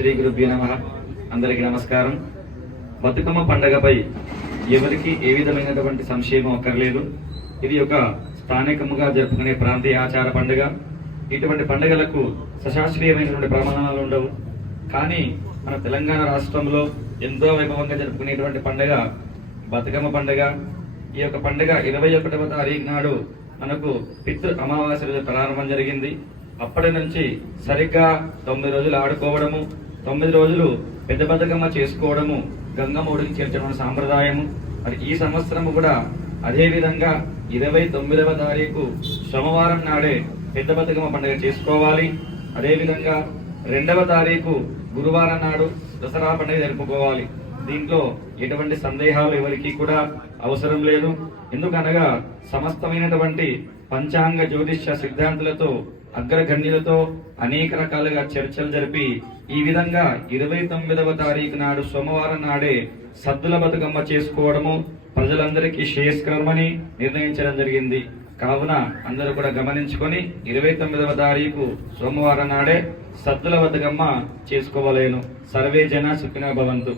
శ్రీ గురుభ్యో నమః. అందరికీ నమస్కారం. బతుకమ్మ పండగపై ఎవరికి ఏ విధమైనటువంటి సంశయం అక్కర్లేదు. ఇది ఒక స్థానికంగా జరుపుకునే ప్రాంతీయ ఆచార పండుగ. ఇటువంటి పండుగలకు సశాస్త్రీయమైనటువంటి ప్రమాణాలు ఉండవు. కానీ మన తెలంగాణ రాష్ట్రంలో ఎంతో వైభవంగా జరుపుకునేటువంటి పండుగ బతుకమ్మ పండుగ. ఈ యొక్క పండుగ 21వ తారీఖు నాడు మనకు పితృ అమావాస్య రోజు ప్రారంభం జరిగింది. అప్పటి నుంచి సరిగ్గా 9 రోజులు ఆడుకోవడము, 9 రోజులు పెద్ద బతుకమ్మ చేసుకోవడము, గంగమ్మ ఒడికి చేర్చడం సాంప్రదాయము. మరి ఈ సంవత్సరము కూడా అదే విధంగా 29వ తారీఖు సోమవారం నాడే పెద్ద బతుకమ్మ పండుగ చేసుకోవాలి. అదేవిధంగా 2వ తారీఖు గురువారం నాడు దసరా పండుగ జరుపుకోవాలి. దీంట్లో ఎటువంటి సందేహాలు ఎవరికి కూడా అవసరం లేదు. ఎందుకనగా సమస్తమైనటువంటి పంచాంగ జ్యోతిష్య సిద్ధాంతులతో అగ్రగణ్యులతో అనేక రకాలుగా చర్చలు జరిపి ఈ విధంగా 29వ తారీఖు నాడు సోమవారం నాడే సద్దుల బతుకమ్మ చేసుకోవడము ప్రజలందరికీ శ్రేయస్కరమని నిర్ణయించడం జరిగింది. కావున అందరూ కూడా గమనించుకొని 29వ తారీఖు సోమవారం నాడే సద్దుల బతుకమ్మ చేసుకోవలేను. సర్వే జన సుఖినో భవంతు.